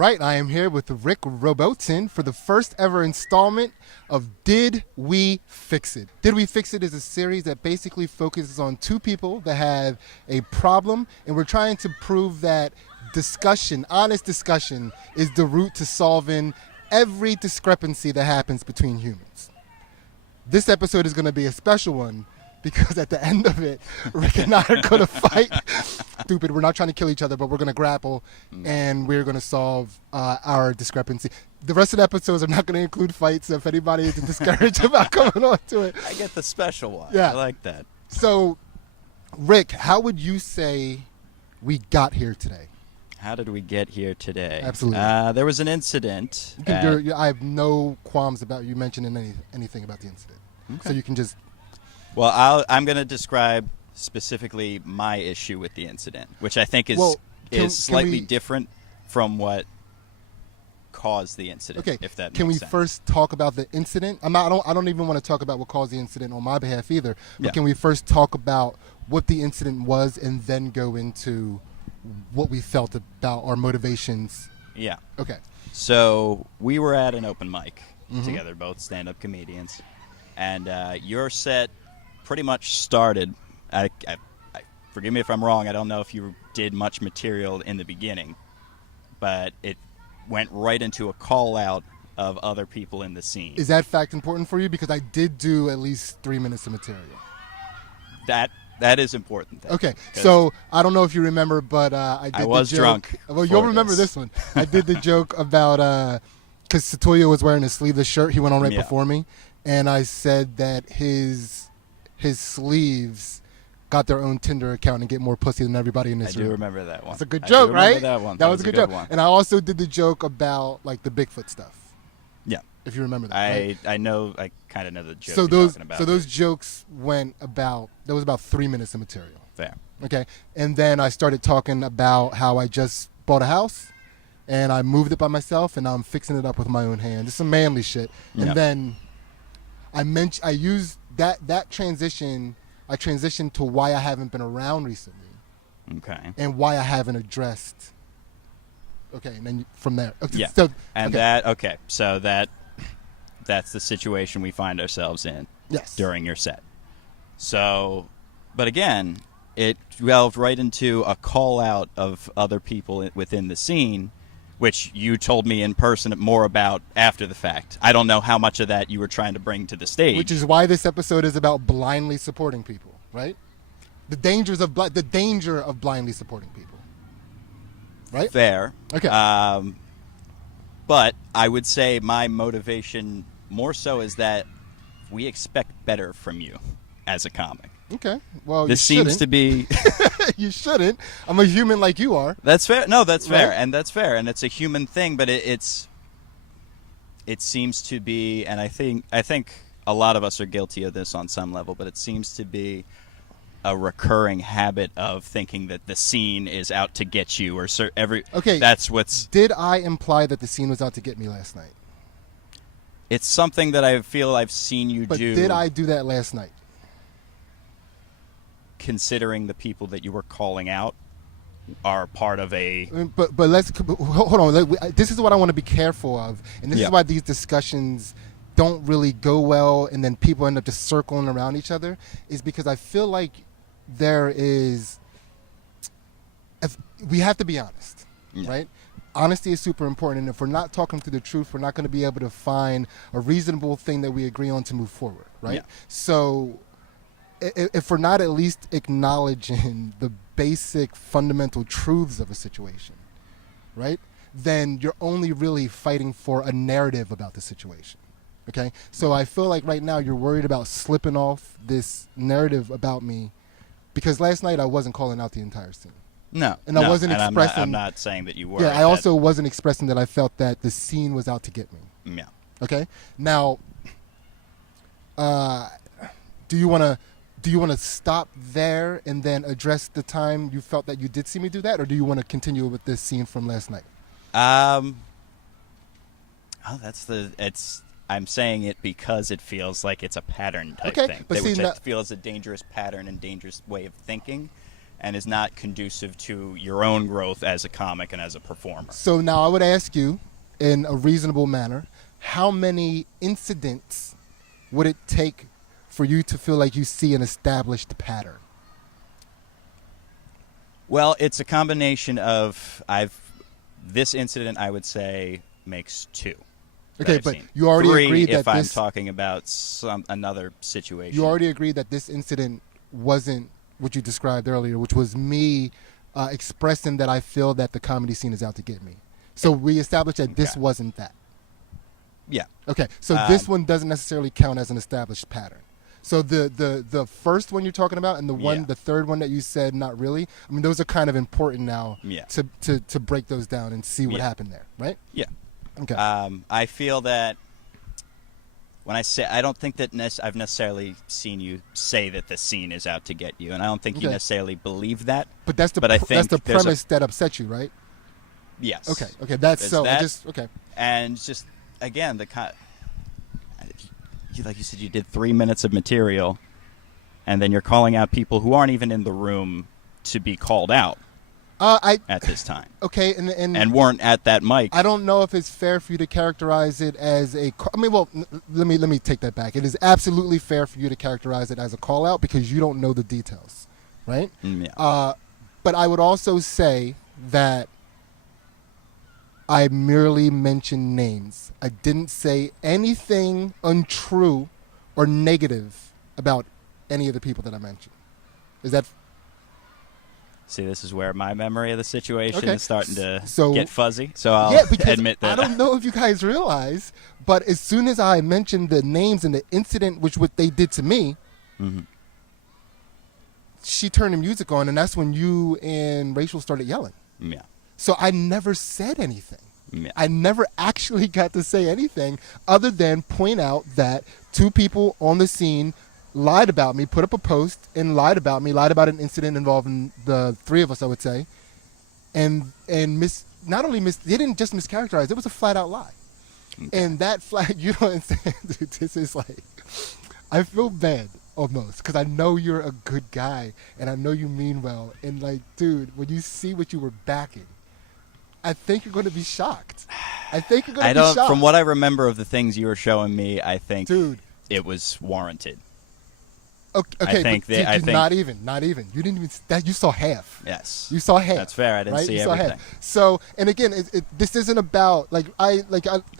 right, I am here with Rick Robotin for the first ever installment of Did We Fix It? Did We Fix It is a series that basically focuses on two people that have a problem, and we're trying to prove that discussion, honest discussion, is the route to solving every discrepancy that happens between humans. This episode is going to be a special one because at the end of it, Rick and I are going to fight. Stupid. We're not trying to kill each other, but we're going to grapple, and we're going to solve our discrepancy. The rest of the episodes are not going to include fights, so if anybody is discouraged about coming on to it. I get the special one. Yeah. I like that. So, Rick, how would you say we got here today? How did we get here today? Absolutely. There was an incident. I have no qualms about you mentioning anything about the incident. Okay. So you can just... Well, I'm going to describe specifically my issue with the incident, which I think is slightly different from what caused the incident. Okay. If that can we makes sense. first talk about the incident? I don't even want to talk about what caused the incident on my behalf either. But Yeah. Can we first talk about what the incident was and then go into what we felt about our motivations? Yeah. Okay. So we were at an open mic together, both stand-up comedians, and your set pretty much started. I forgive me if I'm wrong. I don't know if you did much material in the beginning, but it went right into a call out of other people in the scene. Is that fact important for you? Because I did do at least 3 minutes of material. That is important. Then, Okay, so I don't know if you remember, but I did. I was the joke. drunk. Well, you'll remember this one. I did the joke about because Satoya was wearing a sleeveless shirt. He went on right before me, and I said that his sleeves got their own Tinder account and get more pussy than everybody in this room. I do remember that one. It's a good joke, right? That one. That was a good joke. one. And I also did the joke about like the Bigfoot stuff. Yeah. If you remember that. I right? know. I kind of know the joke. So you're those talking about. so those jokes went about. That was about 3 minutes of material. Fair. Okay. And then I started talking about how I just bought a house and I moved it by myself and now I'm fixing it up with my own hand. It's some manly shit. And Yep. then I used that transition. I transitioned to why I haven't been around recently Okay. and why I haven't addressed. Okay. And then from there. Okay, Yeah. So, And okay. So that's the situation we find ourselves in Yes. during your set. So, but again, it delved right into a call out of other people within the scene, which you told me in person more about after the fact. I don't know how much of that you were trying to bring to the stage. Which is why this episode is about blindly supporting people, right? The danger of blindly supporting people, right? Fair. Okay. But I would say my motivation more so is that we expect better from you as a comic. Okay. Well, This seems to be... You shouldn't. I'm a human like you are. That's fair. No, that's fair. Right? And that's fair. And it's a human thing, but it seems to be, and I think a lot of us are guilty of this on some level, but it seems to be a recurring habit of thinking that the scene is out to get you, or Okay. that's what's... Did I imply that the scene was out to get me last night? It's something that I feel I've seen you But do. did I do that last night? Considering the people that you were calling out are part of a... I mean, but hold on. This is what I want to be careful of, and this is why these discussions don't really go well, and then people end up just circling around each other, is because I feel like we have to be honest, right? Honesty is super important, and if we're not talking through the truth, we're not going to be able to find a reasonable thing that we agree on to move forward, right? Yeah. So if we're not at least acknowledging the basic fundamental truths of a situation, right, then you're only really fighting for a narrative about the situation. Okay? So I feel like right now you're worried about slipping off this narrative about me because last night I wasn't calling out the entire scene. No. And I wasn't expressing... I'm not saying that you were. Yeah, I also wasn't expressing that I felt that the scene was out to get me. Yeah. Okay? Now, do you want to stop there and then address the time you felt that you did see me do that, or do you want to continue with this scene from last night? I'm saying it because it feels like it's a pattern type thing. But which see, I feel is a dangerous pattern and dangerous way of thinking. and is not conducive to your own growth as a comic and as a performer. So now I would ask you, in a reasonable manner, how many incidents would it take for you to feel like you see an established pattern? Well, it's a combination of this incident, I would say, makes 2. Okay, but you already 3 agreed that if I'm talking about another situation. You already agreed that this incident wasn't what you described earlier, which was me expressing that I feel that the comedy scene is out to get me. So we established that this wasn't that. Yeah. Okay, so this one doesn't necessarily count as an established pattern. So the first one you're talking about and the third one that you said not really, I mean, those are kind of important now to break those down and see what happened there, right? Yeah. Okay. I feel that when I say, I don't think that I've necessarily seen you say that the scene is out to get you, and I don't think you necessarily believe that. But that's the premise that upset you, right? Yes. Okay. That's so. That, okay. And just again, like you said, you did 3 minutes of material, and then you're calling out people who aren't even in the room to be called out. At this time. Okay, and weren't at that mic. I don't know if it's fair for you to characterize it as a. I mean, well, let me take that back. It is absolutely fair for you to characterize it as a call out because you don't know the details, right? Yeah. But I would also say that I merely mentioned names. I didn't say anything untrue or negative about any of the people that I mentioned. Is that? See, this is where my memory of the situation is starting to get fuzzy. So I'll admit that. I don't know if you guys realize, but as soon as I mentioned the names and the incident, which what they did to me, she turned the music on, and that's when you and Rachel started yelling. Yeah. So I never said anything. Yeah. I never actually got to say anything other than point out that 2 people on the scene lied about me, put up a post and lied about an incident involving the 3 of us, I would say, and they didn't just mischaracterize, it was a flat out lie. Okay. And that you don't understand, dude, this is like, I feel bad almost because I know you're a good guy and I know you mean well, and like, dude, when you see what you were backing, I think you're going to be shocked. From what I remember of the things you were showing me, I think it was warranted. Okay, I think not even. You didn't even. You saw half. Yes, you saw half. That's fair. I didn't see everything. Saw half. So, and again, this isn't about I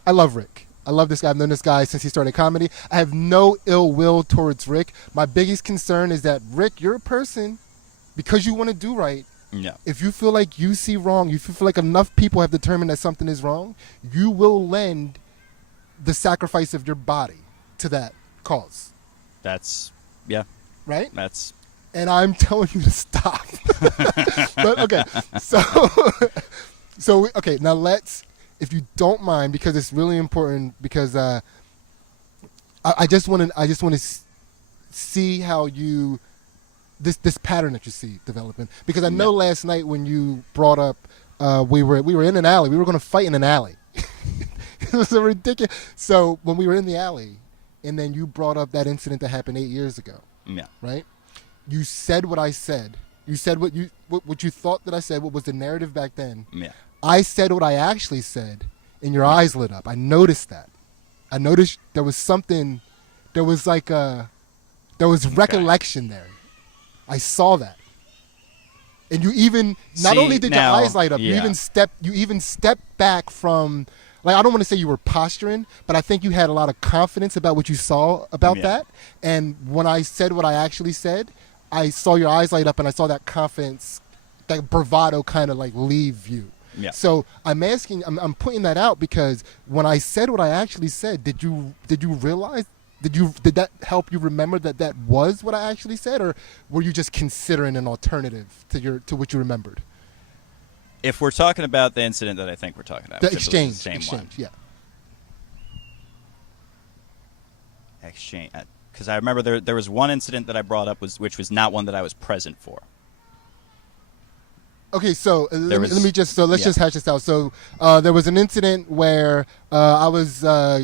love Rick. I love this guy. I've known this guy since he started comedy. I have no ill will towards Rick. My biggest concern is that Rick, you're a person, because you want to do right. Yeah. If you feel like you see wrong, if you feel like enough people have determined that something is wrong, you will lend the sacrifice of your body to that cause. Yeah. Right? And I'm telling you to stop. But okay. So okay, now let's, if you don't mind, because it's really important, because I just want to see how you this pattern that you see developing, because I know last night when you brought up we were in an alley, we were going to fight in an alley. It was a ridiculous. So when we were in the alley, and then you brought up that incident that happened 8 years ago. Yeah. Right? You said what I said. You said what you thought that I said, what was the narrative back then. Yeah. I said what I actually said, and your eyes lit up. I noticed that. I noticed there was something, there was recollection there. I saw that. And you even, not only did your eyes light up, you even stepped back from, like, I don't want to say you were posturing, but I think you had a lot of confidence about what you saw about that. And when I said what I actually said, I saw your eyes light up, and I saw that confidence, that bravado kind of like leave you. Yeah. So I'm asking, I'm pointing that out because when I said what I actually said, did you realize, did that help you remember that was what I actually said, or were you just considering an alternative to what you remembered? If we're talking about the incident that I think we're talking about, the exchange, yeah. Exchange, because I remember there was one incident that I brought up which was not one that I was present for. Okay, so let's just hash this out. So there was an incident where I was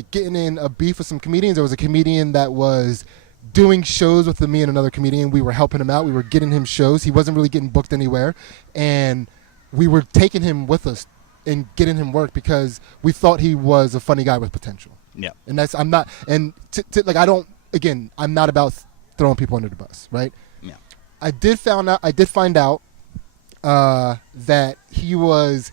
getting in a beef with some comedians. There was a comedian that was doing shows with me and another comedian. We were helping him out. We were getting him shows. He wasn't really getting booked anywhere, and we were taking him with us and getting him work because we thought he was a funny guy with potential. Yeah. And that's I'm not and like I don't again I'm not about throwing people under the bus, right? Yeah. I did find out that he was,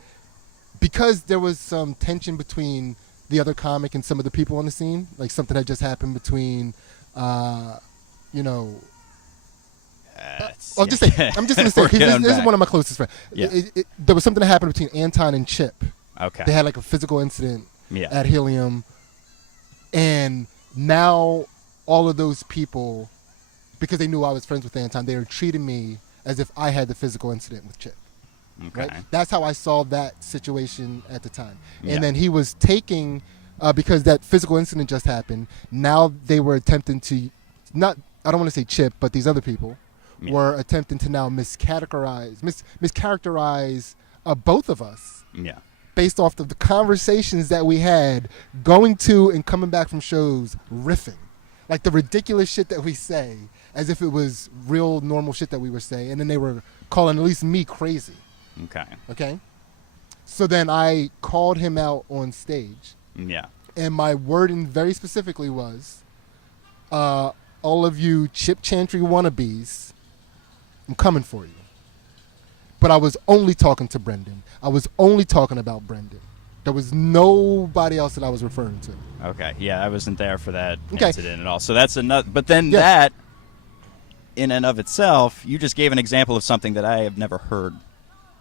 because there was some tension between the other comic and some of the people on the scene, like something had just happened between you know. I'll just say, I'm just going to say, this is one of my closest friends. Yeah. There was something that happened between Anton and Chip. Okay. They had like a physical incident Yeah. at Helium. And now all of those people, because they knew I was friends with Anton, they were treating me as if I had the physical incident with Chip. Okay. Right? That's how I saw that situation at the time. Yeah. And then he was taking, because that physical incident just happened, now they were attempting to, not, I don't want to say Chip, but these other people were attempting to now mischaracterize both of us. Yeah. Based off of the conversations that we had going to and coming back from shows, riffing. Like the ridiculous shit that we say, as if it was real normal shit that we were saying. And then they were calling at least me crazy. Okay? So then I called him out on stage. Yeah. And my wording very specifically was, all of you Chip Chantry wannabes, I'm coming for you. But I was only talking to Brendan. I was only talking about Brendan. There was nobody else that I was referring to. Okay. Yeah, I wasn't there for that Okay. incident at all. So that's another. But then Yes. that, in and of itself, you just gave an example of something that I have never heard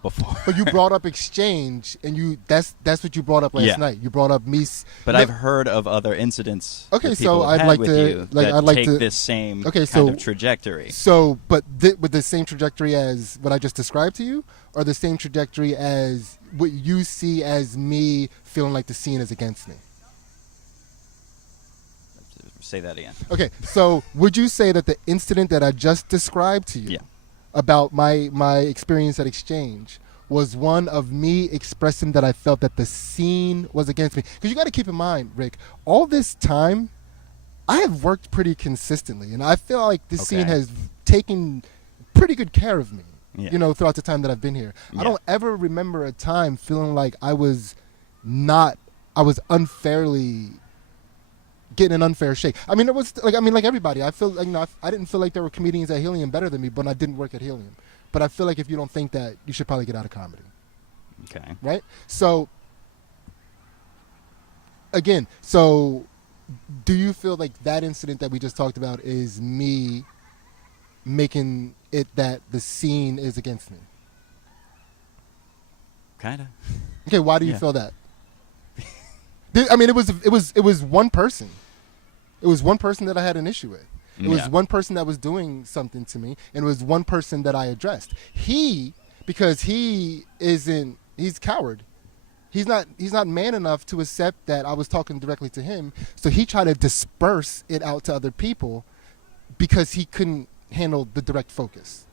before. But you brought up exchange, and that's what you brought up last night. You brought up me. But I've heard of other incidents. Okay, that people so have I'd had like with to- you like, that I'd like take to- this same Okay, kind so- of trajectory. So, but with the same trajectory as what I just described to you, or the same trajectory as what you see as me feeling like the scene is against me? Say that again. Okay, so would you say that the incident that I just described to you Yeah. about my experience at Exchange was one of me expressing that I felt that the scene was against me? Because you got to keep in mind, Rick, all this time, I have worked pretty consistently, and I feel like this scene has taken pretty good care of me, you know, throughout the time that I've been here. I don't ever remember a time feeling like I was unfairly getting an unfair shake. I mean, it was like everybody. I feel like, you know, I didn't feel like there were comedians at Helium better than me, but I didn't work at Helium. But I feel like if you don't think that, you should probably get out of comedy. Okay. Right? So, again, so do you feel like that incident that we just talked about is me making it that the scene is against me? Kind of. Okay, why do you feel that? I mean, it was one person. It was one person that I had an issue with. It was one person that was doing something to me, and it was one person that I addressed. Because he's coward. He's not man enough to accept that I was talking directly to him, so he tried to disperse it out to other people because he couldn't handle the direct focus.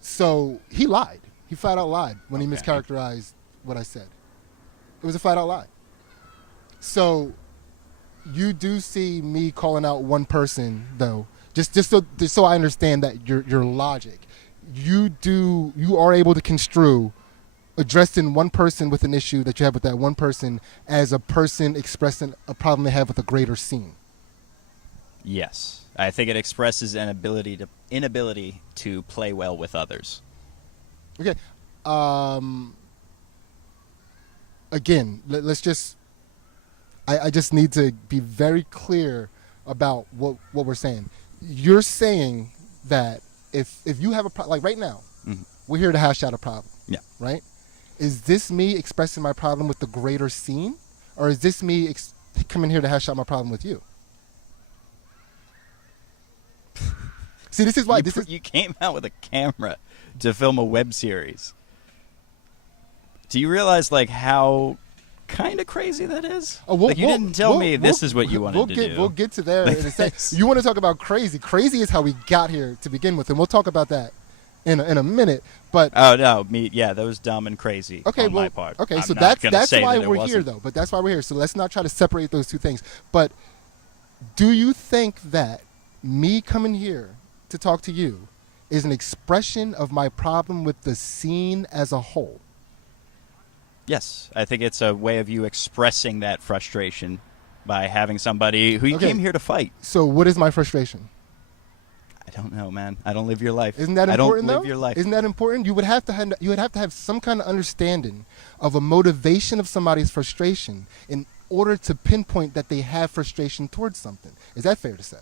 So he lied. He flat out lied when he mischaracterized what I said. It was a flat out lie. So you do see me calling out one person, though, just so I understand that your logic. You are able to construe addressing one person with an issue that you have with that one person as a person expressing a problem they have with a greater scene. Yes. I think it expresses an inability to play well with others. Okay. Again, let's just. I just need to be very clear about what we're saying. You're saying that if you have a problem, like right now, we're here to hash out a problem. Yeah. Right? Is this me expressing my problem with the greater scene, or is this me coming here to hash out my problem with you? See, this is why you came out with a camera to film a web series. Do you realize like how kind of crazy that is? You didn't tell me this is what you wanted to do. We'll get to there in a second. You want to talk about crazy? Crazy is how we got here to begin with, and we'll talk about that in a minute. But that was dumb and crazy on my part. Okay, so I'm that's why that we're here, though. But that's why we're here. So let's not try to separate those two things. But do you think that me coming here to talk to you is an expression of my problem with the scene as a whole? Yes, I think it's a way of you expressing that frustration by having somebody who you came here to fight. So what is my frustration? I don't know, man. I don't live your life. Isn't that important, I don't live your life. Isn't that important? You would have to have some kind of understanding of a motivation of somebody's frustration in order to pinpoint that they have frustration towards something. Is that fair to say?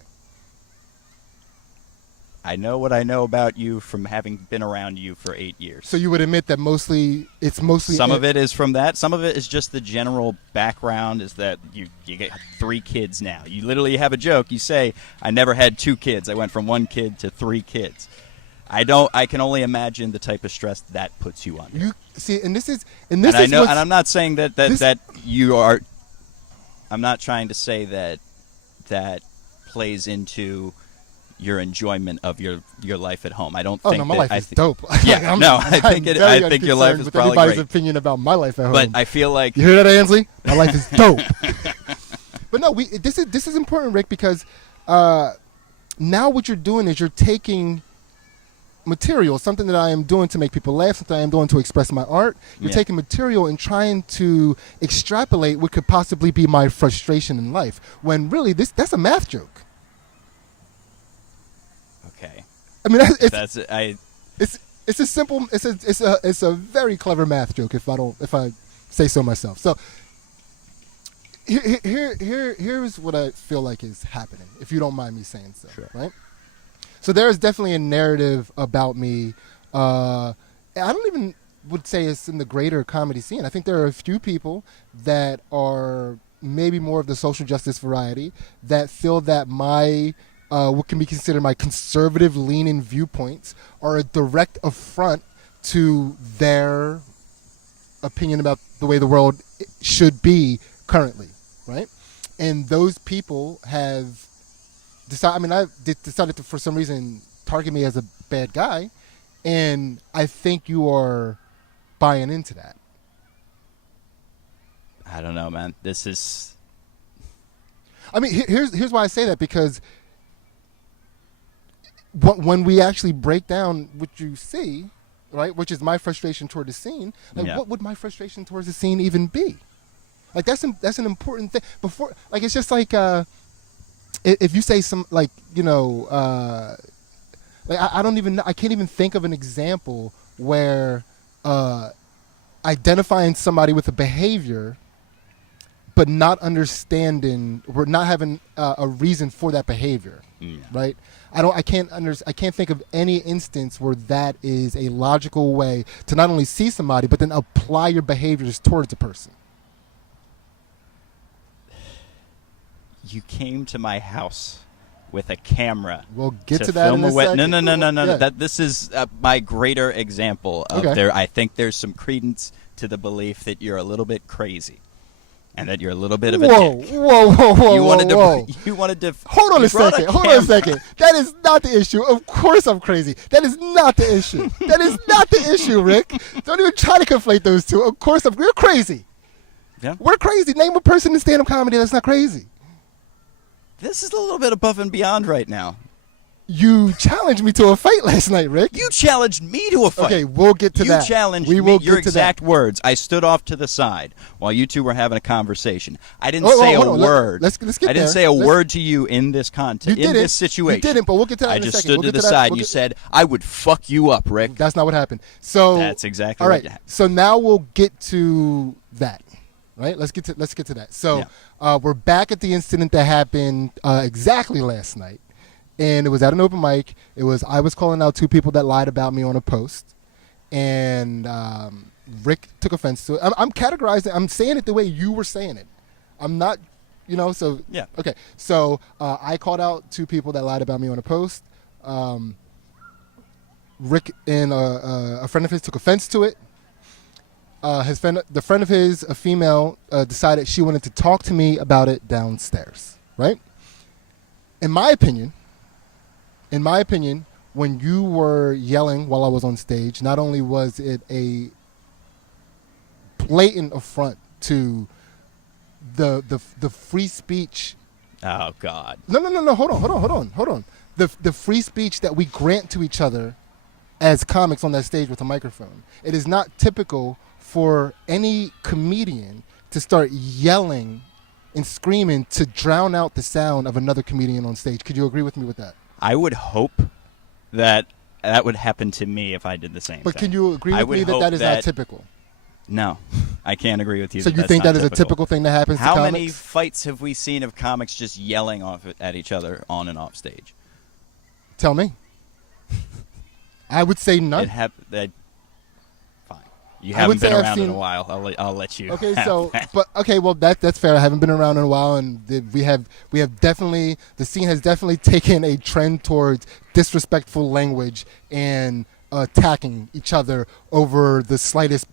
I know what I know about you from having been around you for 8 years. So you would admit that it's mostly some of it is from that. Some of it is just the general background is that you get 3 kids now. You literally have a joke. You say, I never had 2 kids. I went from 1 kid to 3 kids. I can only imagine the type of stress that puts you under. You see, and I'm not saying that you are. I'm not trying to say that plays into your enjoyment of your life at home. I don't think. Oh no, my life is dope. Yeah, I think your life is probably everybody's great. opinion about my life at home. But I feel like you hear that, Ansley? My life is dope. But no, this is important, Rick, because now what you're doing is you're taking material, something that I am doing to make people laugh, something I am doing to express my art. You're taking material and trying to extrapolate what could possibly be my frustration in life, when really that's a math joke. Okay. I mean, it's a simple, it's a very clever math joke if I say so myself. So here's what I feel like is happening, if you don't mind me saying so. Sure. Right? So there is definitely a narrative about me. I don't even would say it's in the greater comedy scene. I think there are a few people that are maybe more of the social justice variety that feel that my what can be considered my conservative leaning viewpoints are a direct affront to their opinion about the way the world should be currently, right? And those people have decided to, for some reason, target me as a bad guy, and I think you are buying into that. I don't know, man. This is. I mean, here's why I say that, because when we actually break down what you see, right, which is my frustration toward the scene, what would my frustration towards the scene even be? Like that's an important thing. Before, like, it's just like. If you say some, like, I can't even think of an example where identifying somebody with a behavior but not understanding or not having a reason for that behavior, right? I can't think of any instance where that is a logical way to not only see somebody but then apply your behaviors towards a person. You came to my house with a camera. We'll get to that in a second. No. Yeah. This is my greater example of I think there's some credence to the belief that you're a little bit crazy, and that you're a little bit of a dick. Whoa! You wanted to. Hold on a second. That is not the issue. Of course I'm crazy. That is not the issue. That is not the issue, Rick. Don't even try to conflate those two. Of course you're crazy. Yeah. We're crazy. Name a person in stand-up comedy that's not crazy. This is a little bit above and beyond right now. You challenged me to a fight last night, Rick. You challenged me to a fight. Okay, we'll get to that. You challenged me. Your exact words. I stood off to the side while you two were having a conversation. I didn't say a word. Let's get I didn't say a word to you in this context, in this situation. You didn't, but we'll get to that in a second. I just stood to the side and you said, I would fuck you up, Rick. That's not what happened. So that's exactly all right. what happened. So now we'll get to that. Right, let's get to that. So we're back at the incident that happened exactly last night, and it was at an open mic. I was calling out 2 people that lied about me on a post, and Rick took offense to it. I'm categorizing. I'm saying it the way you were saying it. I'm not, So yeah. Okay. So I called out 2 people that lied about me on a post. Rick and a friend of his took offense to it. The friend of his, a female, decided she wanted to talk to me about it downstairs, right? In my opinion, when you were yelling while I was on stage, not only was it a blatant affront to the free speech. Oh God. No. Hold on. the free speech that we grant to each other as comics on that stage with a microphone. It is not typical for any comedian to start yelling and screaming to drown out the sound of another comedian on stage. Could you agree with me with that? I would hope that that would happen to me if I did the same But thing. can you agree I with would me that hope that is that- not typical? No, I can't agree with you. So that you that's think not that is a typical thing that happens How to comics? many fights have we seen of comics just yelling off at each other on and off stage? Tell me. I would say none. Fine. You I haven't would say been I've around in seen- a while. I'll let you. Okay, have so that. but okay, well that's fair. I haven't been around in a while, and we have definitely, the scene has definitely taken a trend towards disrespectful language and attacking each other over the slightest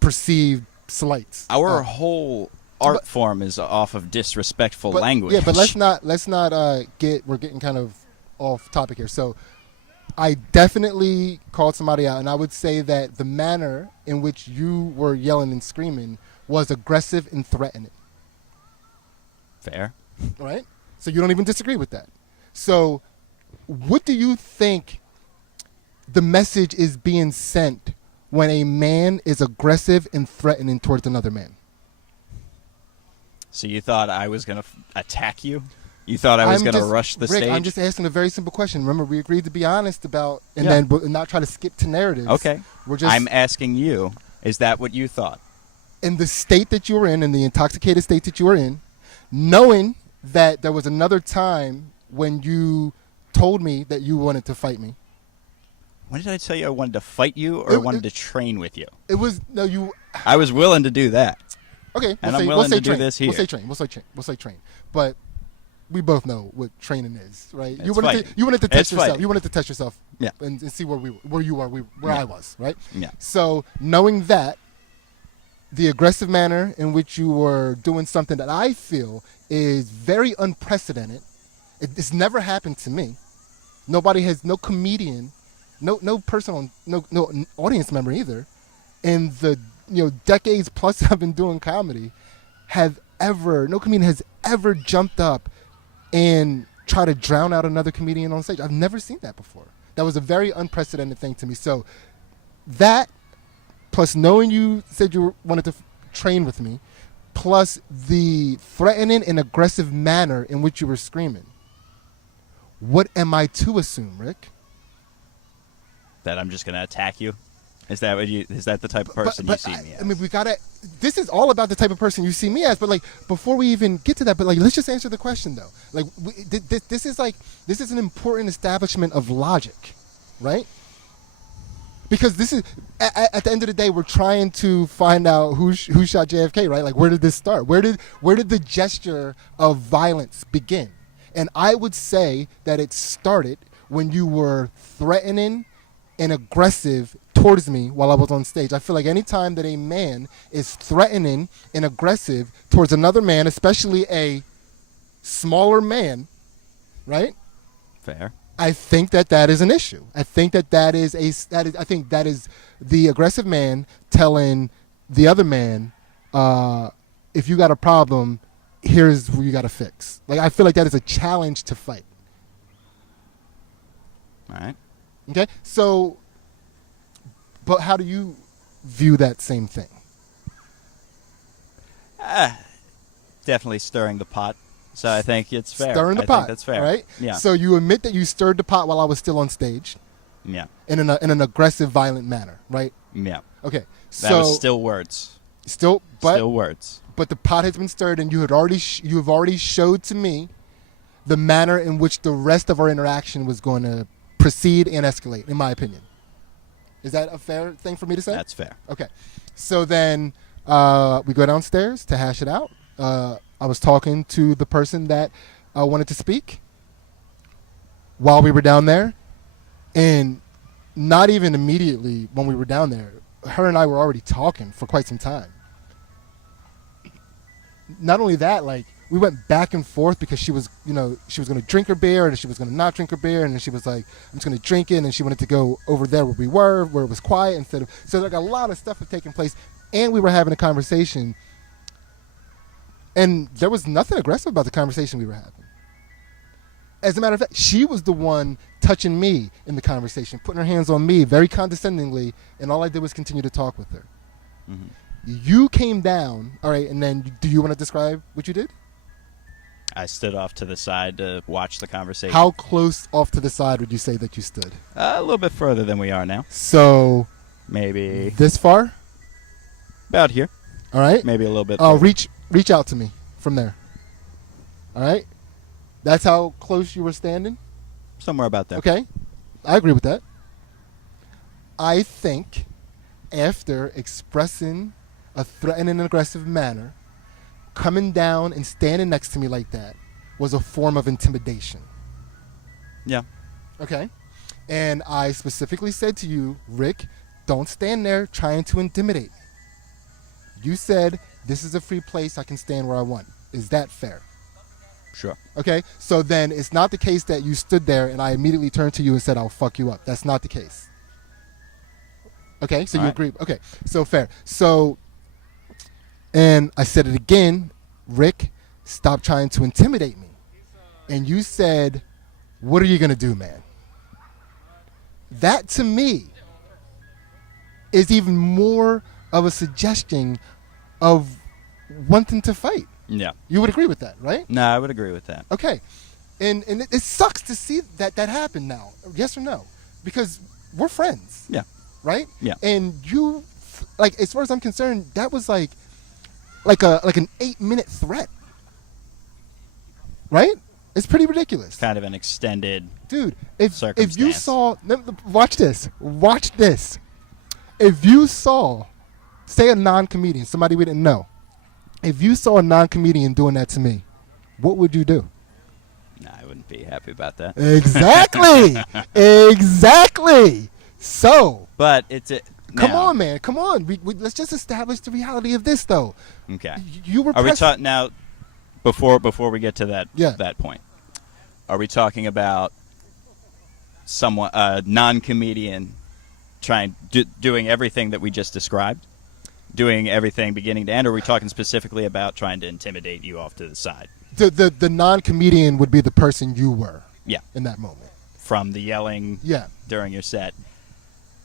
perceived slights. Our whole art form is off of disrespectful But- language. Yeah, but let's not we're getting kind of off topic here. So I definitely called somebody out, and I would say that the manner in which you were yelling and screaming was aggressive and threatening. Fair. Right? So you don't even disagree with that. So what do you think the message is being sent when a man is aggressive and threatening towards another man? So you thought I was going to attack you? You thought I was going to rush the Rick, stage? I'm just asking a very simple question. Remember, we agreed to be honest about, and Yeah. then not try to skip to narratives. Okay. We're just I'm asking you, is that what you thought? in the state that you were in the intoxicated state that you were in, knowing that there was another time when you told me that you wanted to fight me. When did I tell you I wanted to fight you or I wanted to train with you? It was no you. I was willing to do that. Okay, And we'll I'm say, willing we'll say to do train. this We'll here. say train. We'll say train. We'll say train. But we both know what training is, right? It's You wanted fighting. to test It's yourself. fighting. You wanted to test yourself, Yeah. and see where you are, where Yeah. I was, right? Yeah. So knowing that, the aggressive manner in which you were doing something that I feel is very unprecedented. It's never happened to me. Nobody has, no comedian, no person on, no audience member either, in the decades plus I've been doing comedy, no comedian has ever jumped up and tried to drown out another comedian on stage. I've never seen that before. That was a very unprecedented thing to me. So that, plus knowing you said you wanted to train with me, plus the threatening and aggressive manner in which you were screaming, what am I to assume, Rick? That I'm just going to attack you? Is that the type of person you see me as? I mean, this is all about the type of person you see me as, but like, before we even get to that, but like, let's just answer the question though. Like, this is an important establishment of logic, right? Because this is, at the end of the day, we're trying to find out who shot JFK, right? Like, where did this start? Where did the gesture of violence begin? And I would say that it started when you were threatening and aggressive towards me while I was on stage. I feel like any time that a man is threatening and aggressive towards another man, especially a smaller man, right? Fair. I think that is an issue. I think that is the aggressive man telling the other man, if you got a problem, here's who you got to fix. Like, I feel like that is a challenge to fight. All right. Okay? So, but how do you view that same thing? Definitely stirring the pot. So I think it's fair. Stirring the I pot. think that's fair. Right? Yeah. So you admit that you stirred the pot while I was still on stage Yeah. in an aggressive, violent manner, right? Yeah. Okay. That So was still words. still words. But the pot has been stirred, and you have already showed to me the manner in which the rest of our interaction was going to proceed and escalate, in my opinion. Is that a fair thing for me to say? That's fair. Okay. So then we go downstairs to hash it out. I was talking to the person that wanted to speak while we were down there, and not even immediately when we were down there, her and I were already talking for quite some time. Not only that, like, we went back and forth because she was going to drink her beer and she was going to not drink her beer, and then she was like, I'm just going to drink it, and she wanted to go over there where we were, where it was quiet instead of. So like a lot of stuff had taken place, and we were having a conversation, and there was nothing aggressive about the conversation we were having. As a matter of fact, she was the one touching me in the conversation, putting her hands on me very condescendingly, and all I did was continue to talk with her. Mm-hmm. You came down, all right, and then do you want to describe what you did? I stood off to the side to watch the conversation. How close off to the side would you say that you stood? A little bit further than we are now. So Maybe this far? about here. All right. Maybe a little bit Oh, further. reach out to me from there. All right. That's how close you were standing? Somewhere about there. Okay. I agree with that. I think after expressing a threatening and aggressive manner, coming down and standing next to me like that was a form of intimidation. Yeah. Okay. And I specifically said to you, Rick, don't stand there trying to intimidate. You said, this is a free place. I can stand where I want. Is that fair? Sure. Okay. So then it's not the case that you stood there and I immediately turned to you and said, I'll fuck you up. That's not the case. Okay. So All you right. agree. Okay. So fair. So, and I said it again, Rick, stop trying to intimidate me. And you said, what are you going to do, man? That to me is even more of a suggestion of wanting to fight. Yeah. You would agree with that, right? No, I would agree with that. Okay. And it sucks to see that happen now. Yes or no? Because we're friends. Yeah. Right? Yeah. And you, like, as far as I'm concerned, that was like an 8-minute threat. Right? It's pretty ridiculous. Kind of an extended Dude, if circumstance. you saw, watch this. If you saw, say a non-comedian, somebody we didn't know, if you saw a non-comedian doing that to me, what would you do? Nah, I wouldn't be happy about that. Exactly. Exactly. So, But it's a come now- on, man. Come on. Let's just establish the reality of this, though. Okay. You were Are we pressed- talking now? Before we get to that Yeah. that point, are we talking about someone a non-comedian doing everything that we just described, doing everything beginning to end? Or are we talking specifically about trying to intimidate you off to the side? The non-comedian would be the person you were Yeah, in that moment. from the yelling Yeah. during your set.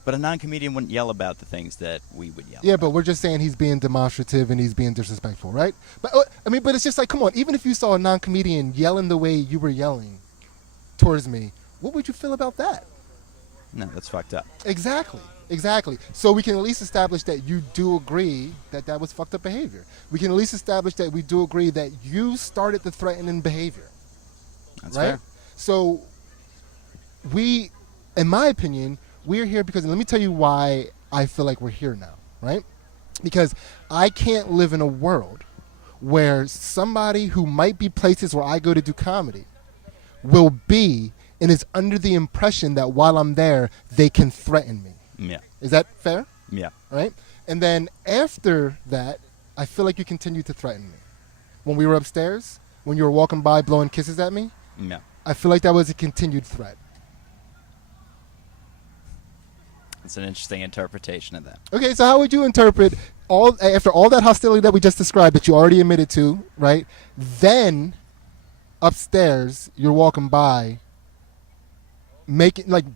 But a non-comedian wouldn't yell about the things that we would yell. Yeah, about. but we're just saying he's being demonstrative and he's being disrespectful, right? But but it's just like, come on. Even if you saw a non-comedian yelling the way you were yelling towards me, what would you feel about that? No, that's fucked up. Exactly. So we can at least establish that you do agree that that was fucked up behavior. We can at least establish that we do agree that you started the threatening behavior. That's right? fair. So we, in my opinion, we're here because, and let me tell you why I feel like we're here now, right? Because I can't live in a world where somebody who might be places where I go to do comedy will be and is under the impression that while I'm there, they can threaten me. Yeah. Is that fair? Yeah. Right? And then after that, I feel like you continued to threaten me. When we were upstairs, when you were walking by blowing kisses at me, Yeah. I feel like that was a continued threat. It's an interesting interpretation of that. Okay, so how would you interpret after all that hostility that we just described that you already admitted to, right? Then upstairs, you're walking by,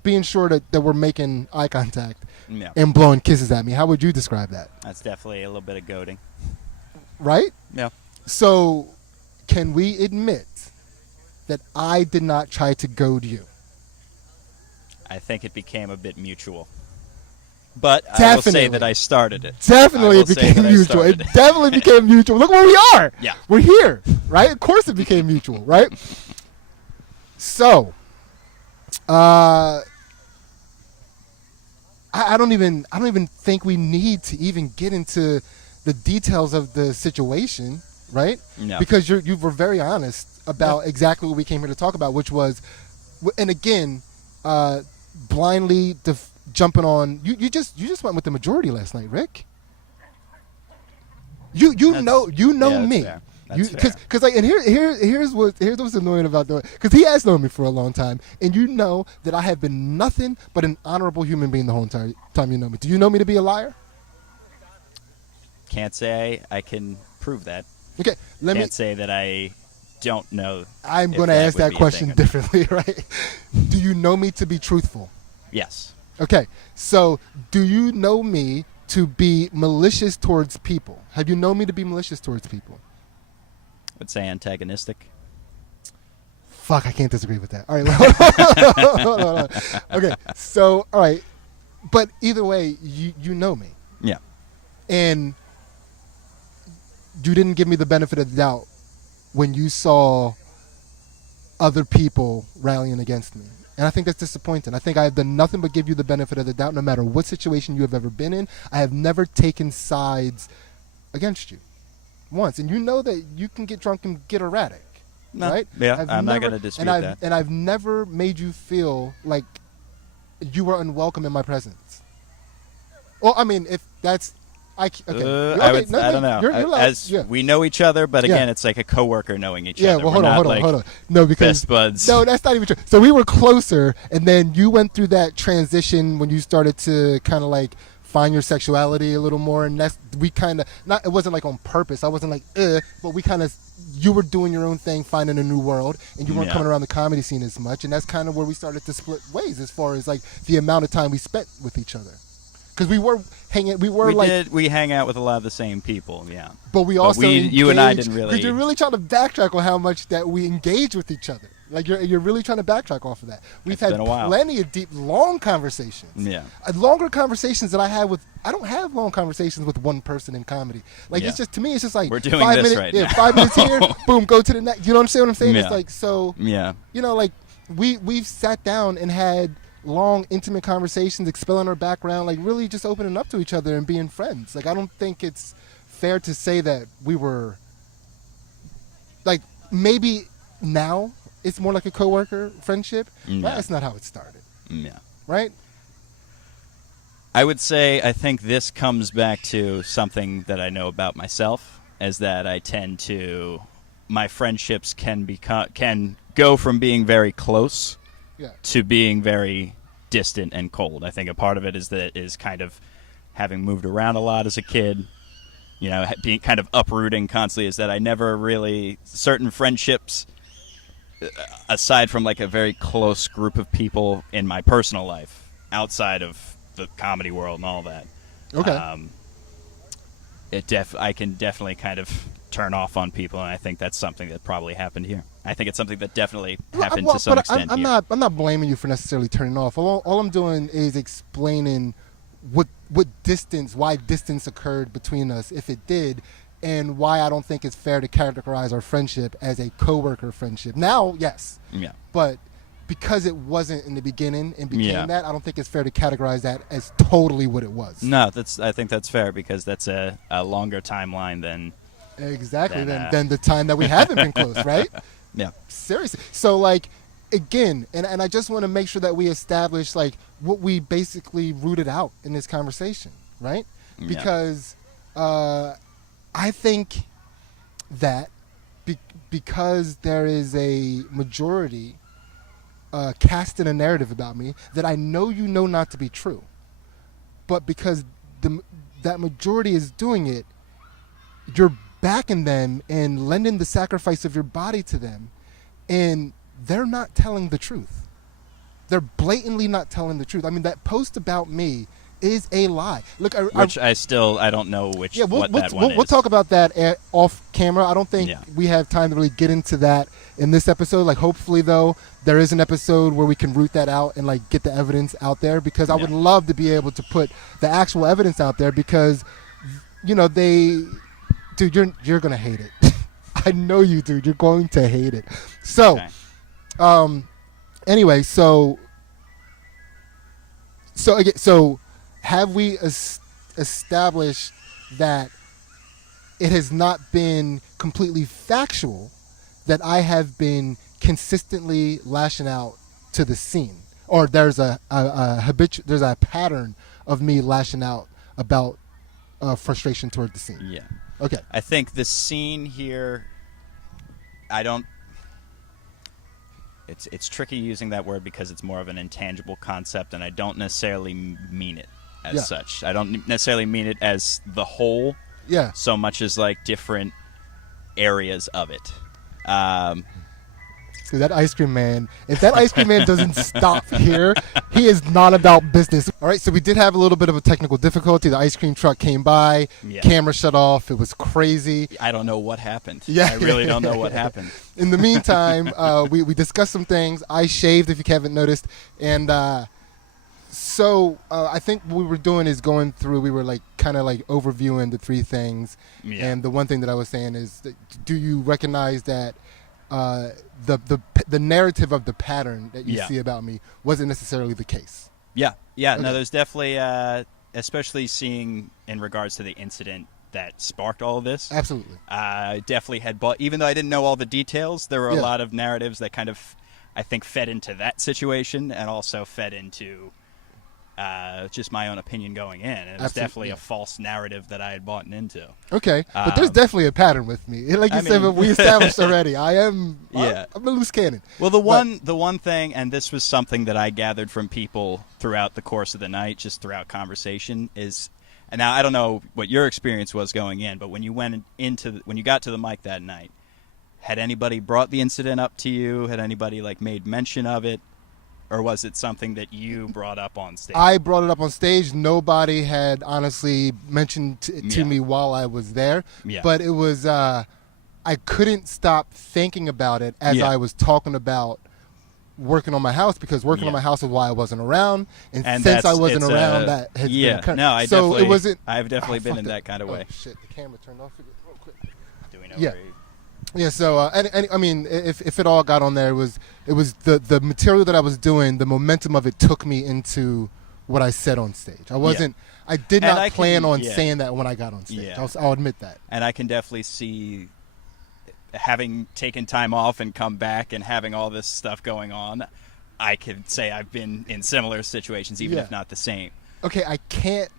being sure that we're making eye contact Yeah. and blowing kisses at me. How would you describe that? That's definitely a little bit of goading. Right? Yeah. So, can we admit that I did not try to goad you? I think it became a bit mutual. But I will say Definitely. that I started it. Definitely I it will say became that I mutual. It started it. definitely became mutual. Look where we are. Yeah. We're here, right? Of course it became mutual, right? So, I don't even think we need to even get into the details of the situation, right? No. Because you were very honest about exactly what we came here to talk about, which was, and again, blindly jumping on you just went with the majority last night, Rick. You know Yeah, that's me. fair. That's Because like, and here's what's annoying about that, because he has known me for a long time, and you know that I have been nothing but an honorable human being the whole entire time you know me. Do you know me to be a liar? Can't say I can prove that. Okay, Can't say that I don't know. I'm if going to ask would that be a question thing or not. differently, right? Do you know me to be truthful? Yes. Okay, so do you know me to be malicious towards people? Have you known me to be malicious towards people? I would say antagonistic. Fuck, I can't disagree with that. All right, hold on. Okay, so, all right, but either way, you know me. Yeah. And you didn't give me the benefit of the doubt when you saw other people rallying against me. And I think that's disappointing. I think I have done nothing but give you the benefit of the doubt no matter what situation you have ever been in. I have never taken sides against you once. And you know that you can get drunk and get erratic, No, right? yeah, I'm not going to dispute that. And I've never made you feel like you were unwelcome in my presence. Well, I mean, if that's... I don't know. As we know each other, but again, it's like a coworker knowing each other. Yeah, well, hold on. No, because best buds. No, that's not even true. So we were closer, and then you went through that transition when you started to kind of like find your sexuality a little more, and we kind of not. It wasn't like on purpose. I wasn't like, but we kind of. You were doing your own thing, finding a new world, and you weren't coming around the comedy scene as much, and that's kind of where we started to split ways as far as like the amount of time we spent with each other. Because we were hanging, we hang out with a lot of the same people, yeah. But we also, you and I didn't really. Because you're really trying to backtrack on how much that we engage with each other. Like you're really trying to backtrack off of that. We've had plenty of deep, long conversations. Yeah. Longer conversations that I had with. I don't have long conversations with one person in comedy. Like it's just, to me, it's just like we're doing 5 this minutes. right Yeah, now. 5 minutes here, boom, go to the next. You know what I'm saying? Yeah. It's like so. Yeah. You know, like we've sat down and had long, intimate conversations, expelling our background, like really just opening up to each other and being friends. Like I don't think it's fair to say that we were like, maybe now it's more like a coworker friendship. Yeah. That's not how it started. Yeah. Right? I would say I think this comes back to something that I know about myself, is that I tend to, my friendships can go from being very close to being very distant and cold. I think a part of it is kind of having moved around a lot as a kid, you know, being kind of uprooting constantly, is that I never really, certain friendships, aside from like a very close group of people in my personal life, outside of the comedy world and all that. Okay. I can definitely kind of turn off on people, and I think that's something that probably happened here. I think it's something that definitely happened to some extent here. I'm not blaming you for necessarily turning off. All I'm doing is explaining why distance occurred between us, if it did, and why I don't think it's fair to characterize our friendship as a coworker friendship. Now, yes. Yeah. But because it wasn't in the beginning and became that, I don't think it's fair to categorize that as totally what it was. No, I think that's fair, because that's a longer timeline than than the time that we haven't been close, right? Yeah. Seriously. So like, again, and I just want to make sure that we establish like what we basically rooted out in this conversation, right? Yeah. Because I think that because there is a majority casting a narrative about me that I know you know not to be true, but because that majority is doing it, you're backing them and lending the sacrifice of your body to them, and they're not telling the truth. They're blatantly not telling the truth. I mean, that post about me is a lie. Look, I don't know what that one is. We'll talk about that off camera. I don't think we have time to really get into that in this episode. Like, hopefully, though, there is an episode where we can root that out and like get the evidence out there, because I would love to be able to put the actual evidence out there, because, you know, dude, you're gonna hate it. I know you, dude. You're going to hate it. So, anyway, so have we established that it has not been completely factual that I have been consistently lashing out to the scene, or there's a pattern of me lashing out about frustration toward the scene? Yeah. Okay. I think the scene here, it's tricky using that word because it's more of an intangible concept, and I don't necessarily mean it as such. I don't necessarily mean it as the whole, so much as like different areas of it. So that ice cream man, if that ice cream man doesn't stop here, he is not about business. All right, so we did have a little bit of a technical difficulty. The ice cream truck came by, camera shut off. It was crazy. I don't know what happened. Yeah. I really don't know what happened. In the meantime, we discussed some things. I shaved, if you haven't noticed. And so I think what we were doing is going through, we were like kind of like overviewing the three things. Yeah. And the one thing that I was saying is, do you recognize that the narrative of the pattern that you see about me wasn't necessarily the case? Yeah. Okay. No, there's definitely, especially seeing in regards to the incident that sparked all of this. Absolutely. I definitely had bought, even though I didn't know all the details, there were a lot of narratives that kind of, I think, fed into that situation and also fed into just my own opinion going in. And it was definitely a false narrative that I had bought into. Okay, but there's definitely a pattern with me. Like you said, we established already. I'm a loose cannon. Well, the one thing, and this was something that I gathered from people throughout the course of the night, just throughout conversation, is, and now I don't know what your experience was going in, but when you when you got to the mic that night, had anybody brought the incident up to you? Had anybody like made mention of it? Or was it something that you brought up on stage? I brought it up on stage. Nobody had honestly mentioned to me while I was there. Yeah. But it was, I couldn't stop thinking about it as I was talking about working on my house, because working on my house is why I wasn't around. And since I wasn't around, that has been occurring. No, I've definitely been in that kind of way. Oh, shit, the camera turned off real quick. Do we know where Yeah, so I mean, if it all got on there, it was the material that I was doing. The momentum of it took me into what I said on stage. I did not plan on saying that when I got on stage. Yeah. I'll admit that. And I can definitely see, having taken time off and come back and having all this stuff going on, I could say I've been in similar situations, even if not the same. Okay, I can't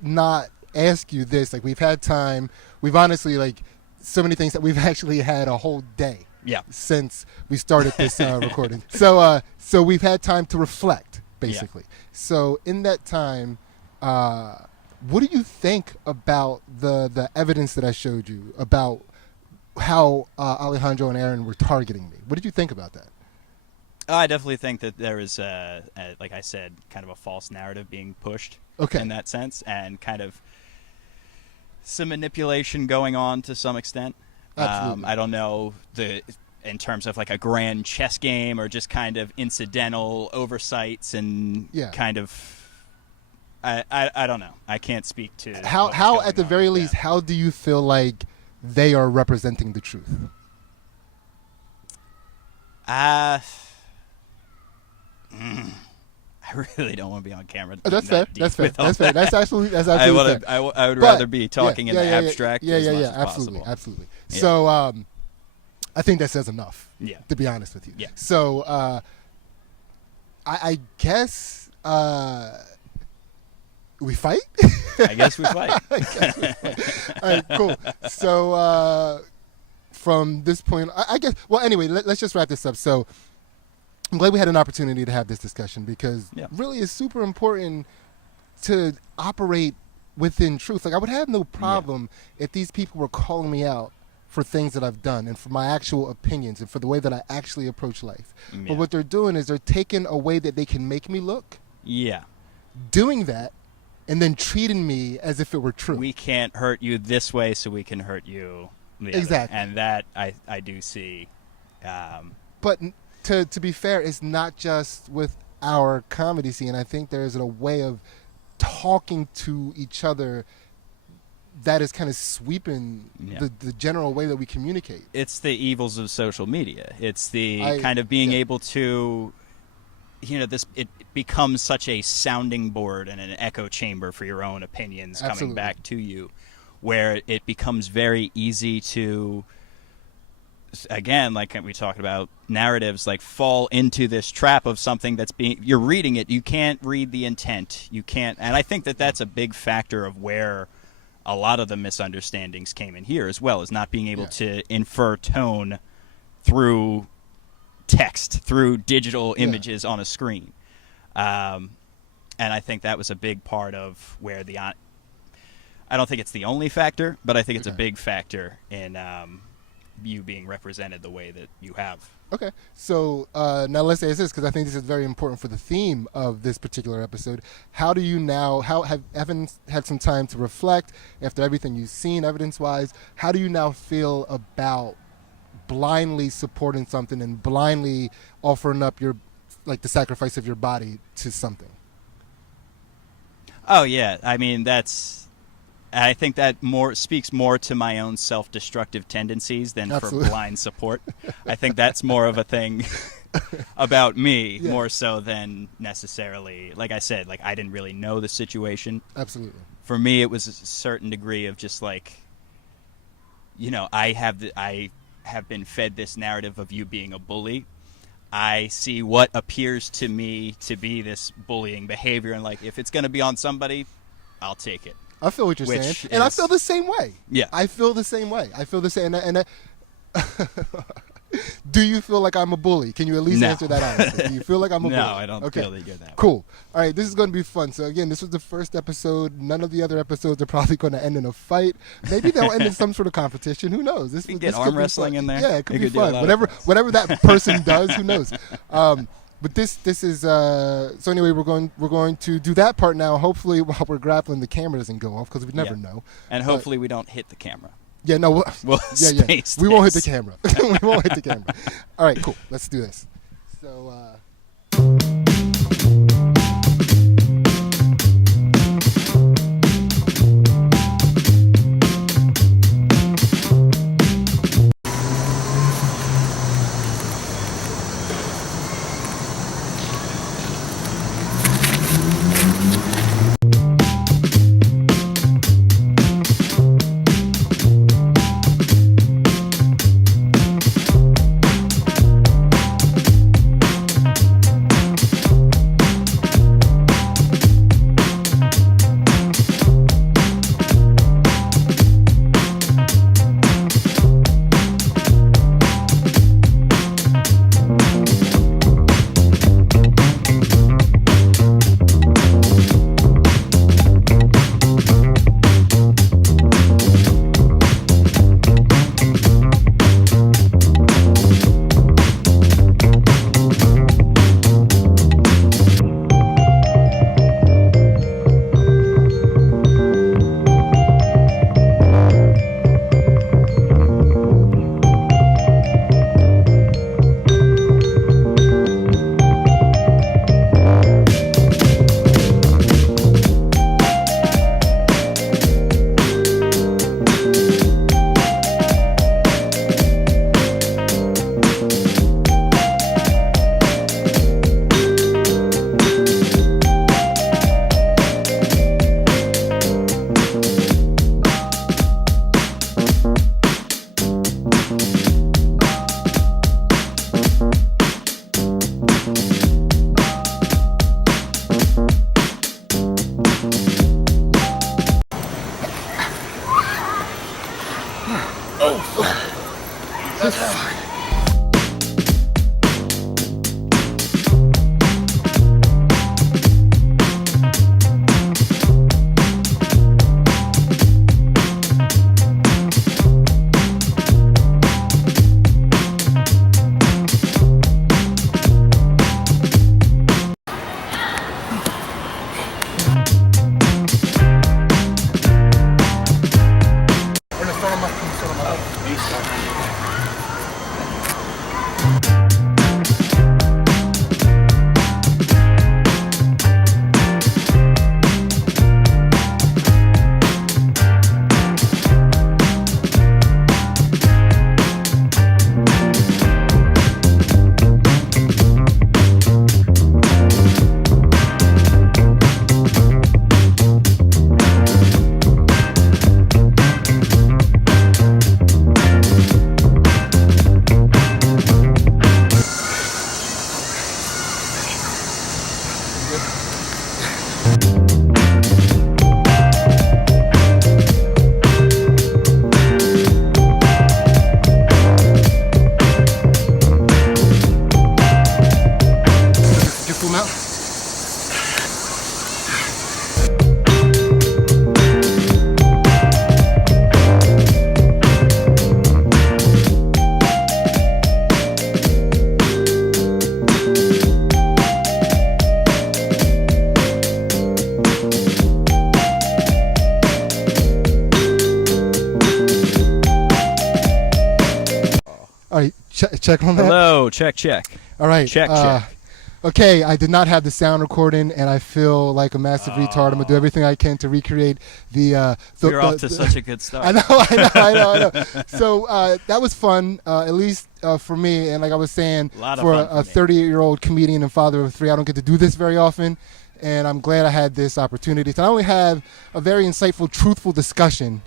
not ask you this. Like, we've had time. We've honestly, like, so many things that we've actually had a whole day since we started this recording. So we've had time to reflect, basically. So in that time, what do you think about the evidence that I showed you about how Alejandro and Aaron were targeting me? What did you think about that? I definitely think that there is, like I said, kind of a false narrative being pushed in that sense, and kind of some manipulation going on to some extent. Absolutely. I don't know in terms of like a grand chess game, or just kind of incidental oversights and kind of. I don't know. I can't speak to how at the very least, how do you feel like they are representing the truth? I really don't want to be on camera. That's fair. That's fair. That's fair. That's absolutely fair. I would rather be talking in the abstract. Yeah, absolutely, possible. Absolutely. Yeah. So I think that says enough. Yeah. To be honest with you. Yeah. So I guess we fight. I guess we fight. All right. Cool. So from this point, I guess. Well, anyway, let's just wrap this up. So. I'm glad we had an opportunity to have this discussion, because really it's super important to operate within truth. Like, I would have no problem if these people were calling me out for things that I've done and for my actual opinions and for the way that I actually approach life. Yeah. But what they're doing is they're taking a way that they can make me look. Yeah. Doing that and then treating me as if it were true. We can't hurt you this way, so we can hurt you the exactly. other. And that I do see. But to be fair, it's not just with our comedy scene. I think there is a way of talking to each other that is kind of sweeping the general way that we communicate. It's the evils of social media. It's the kind of being able to, it becomes such a sounding board and an echo chamber for your own opinions coming back to you, where it becomes very easy to, again, like we talked about, narratives like fall into this trap of something that's you're reading it, you can't read the intent, you can't, and I think that that's a big factor of where a lot of the misunderstandings came in here as well, is not being able to infer tone through text, through digital images on a screen, and I think that was a big part of where I don't think it's the only factor, but I think it's a big factor in you being represented the way that you have. Okay, so now let's say this, because I think this is very important for the theme of this particular episode. How do you now, having had some time to reflect after everything you've seen evidence-wise, how do you now feel about blindly supporting something and blindly offering up your, like, the sacrifice of your body to something? Oh yeah, I mean I think that speaks more to my own self-destructive tendencies than Absolutely. for blind support. I think that's more of a thing about me, Yeah. more so than necessarily, like I said, like I didn't really know the situation. Absolutely. For me, it was a certain degree of just like, you know, I have been fed this narrative of you being a bully. I see what appears to me to be this bullying behavior, and like if it's going to be on somebody, I'll take it. I feel what you're saying, Which and I is- feel the same way. Yeah. I feel the same way. I feel the same. And do you feel like I'm a bully? Can you at least No. answer that honestly? Do you feel like I'm a bully? No, I don't Okay. feel that you're that way. Cool. All right, this is going to be fun. So again, this was the first episode. None of the other episodes are probably going to end in a fight. Maybe they'll end in some sort of competition. Who knows? This You can this get could arm be wrestling fun. in there. Yeah, it could You be could do a fun. lot of Whatever that person does, who knows? But this is so anyway. We're going to do that part now. Hopefully, while we're grappling, the camera doesn't go off because we never Yeah. know. And hopefully we don't hit the camera. Yeah, no. Well, Yeah. space We won't hit the stays. camera. We won't hit the camera. All right, cool. Let's do this. So. check on that. Hello, check. All right. Check. Okay, I did not have the sound recording, and I feel like a massive retard. I'm gonna do everything I can to recreate the. You're off to such a good start. I know. So that was fun, at least for me. And like I was saying, for a 38-year-old comedian and father of 3, I don't get to do this very often. And I'm glad I had this opportunity to not only have a very insightful, truthful discussion,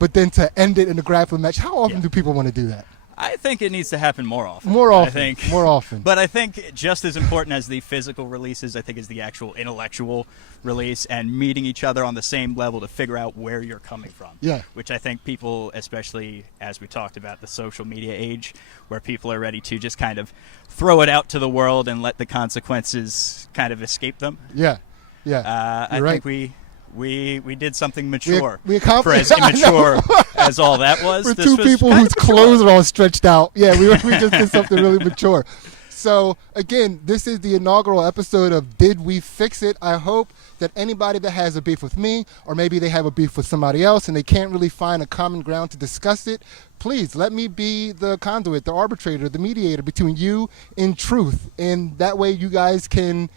but then to end it in a grappling match. How often do people want to do that? I think it needs to happen more often. More often. But I think just as important as the physical releases, I think is the actual intellectual release and meeting each other on the same level to figure out where you're coming from. Yeah. Which I think people, especially as we talked about the social media age, where people are ready to just kind of throw it out to the world and let the consequences kind of escape them. Yeah. I think we did something mature. We accomplished. For as immature as all that was. For two people whose clothes are all stretched out. Yeah, we just did something really mature. So, again, this is the inaugural episode of Did We Fix It? I hope that anybody that has a beef with me, or maybe they have a beef with somebody else and they can't really find a common ground to discuss it, please let me be the conduit, the arbitrator, the mediator between you and truth. And that way you guys can...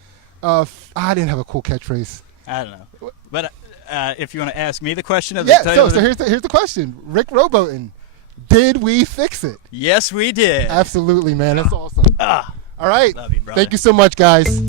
I didn't have a cool catchphrase. I don't know. But if you want to ask me the question of the title... So here's the question. Rick Robotin, did we fix it? Yes, we did. Absolutely, man. That's awesome. All right. Love you, brother. Thank you so much, guys.